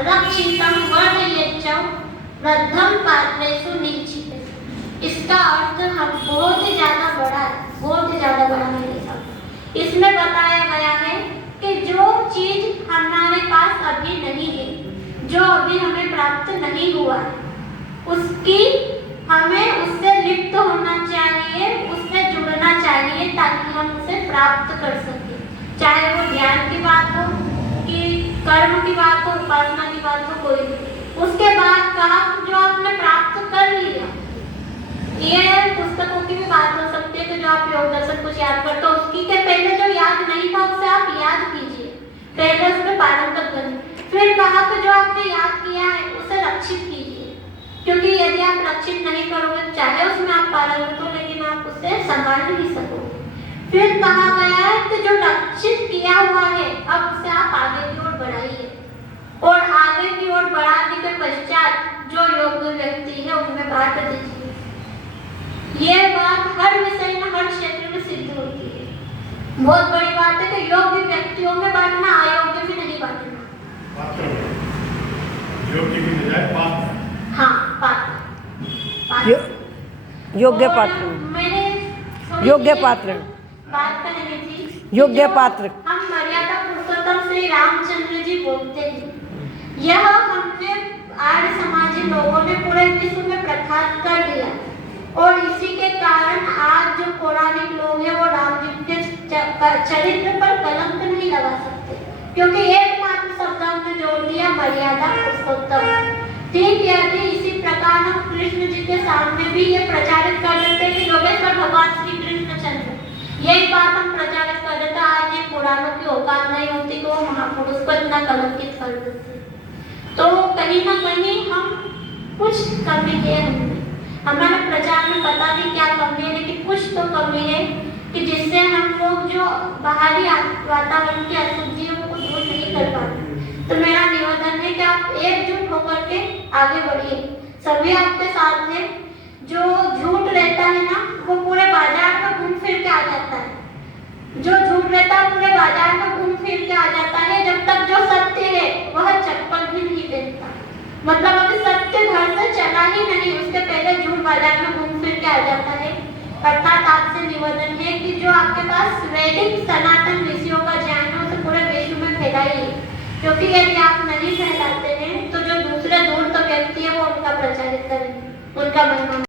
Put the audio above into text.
रक्षितं वर्धयेच्च वृद्धं पात्रेषु निक्षिपेत्। इसका अर्थ हम बहुत ही ज़्यादा बड़ा है, बहुत ही ज़्यादा बड़ा मेरे साथ। इसमें बताया गया है कि जो चीज़ हमारे पास अभी नहीं है, जो अभी हमें प्राप्त नहीं हुआ है, उसकी हमें उससे लिप्त होना चाहिए, उससे जुड़ना चाहिए ताकि हम उसे प्राप्त कर सकें। चाहे वो ज्ञान की बात हो कि कर्म की बात हो, उपासना की बात हो, कोई भी। उसके बाद कहा जो आपने प्राप्त कर लिया, ये पुस्तकों की भी बात हो सकती है कि जो आप योग दर्शन कुछ याद करते हो, उसकी के पहले जो याद नहीं था उसे आप याद कीजिए, पहले उसमें पारंगत बनिए। फिर कहा कि जो आपने याद किया है उसे रक्षित कीजिए, क्योंकि यदि आप रक्षित नहीं करोगे, चाहे उसमें आप पारंगत हो लेकिन आप उसे संभाल नहीं सकोगे। फिर कहा गया है कि जो रक्षित किया हुआ है अब उसे आप आगे की ओर बढ़ाइए, और आगे की ओर बढ़ाने के पश्चात जो योग्य व्यक्ति है उनमें बांट दीजिए। ये बात हर विषय में, हर क्षेत्र में सिद्ध होती है। बहुत बड़ी बात है कि योग्य व्यक्तियों में बांटना, अयोग्य में नहीं बांटना। योग्य की बजाय पात्र। हाँ, पात्र। योग्य पात्र। मैंने योग्य पात्र। बात कहनी थी। योग्य पात्र। हम मर्यादा पुरुषोत्तम श्री रामचंद्र जी बोलते हैं। यह हमने आर्य समाजी लोगों ने पूरे विश्व में प्रख्यात कर दिया, और इसी के कारण आज जो पौराणिक लोग हैं वो राम जी के चरित्र पर कलंक नहीं लगा सकते, क्योंकि एकमात्र शब्द हमने जोड़ दिया, मर्यादा पुरुषोत्तम। ठीक यदि इसी प्रकार हम कृष्ण जी के सामने भी ये प्रचारित कर देते हैं कि योगेश्वर भगवान श्री कृष्णचंद्र, यही बात हम प्रचारित कर देते, आज ये पुराणों की औकात नहीं होती कि वो महापुरुष को इतना कलंकित कर देते। तो कहीं ना कहीं हम कुछ कमी है, हमारे प्रचार में पता नहीं क्या कमी है, लेकिन कुछ तो कमी है कि जिससे हम लोग जो बाहरी वातावरण की अशुद्धियों को दूर नहीं कर पाते। तो मेरा निवेदन है कि आप एकजुट होकर के आगे बढ़िए। सभी आपके साथ हैं। जो झूठ रहता है ना, वो पूरे बाजार में घूम फिर के आ जाता है। जो झूठ रहता है पूरे बाजार में घूम फिर के आ जाता है, जब तक जो सत्य है वह चप्पल भी नहीं पहनता। मतलब अभी सत्य घर से चला ही नहीं, उसके पहले झूठ बाजार में घूम फिर के आ जाता है। अर्थात आपसे निवेदन है कि जो आपके पास वैदिक सनातन ऋषियों का ज्ञान है उसे पूरे विश्व में फैलाइए, क्योंकि यदि आप नहीं फैलाते हैं तो जो दूसरे दूर तक व्यक्ति है वो उनका प्रचारित करेंगे, उनका महिमा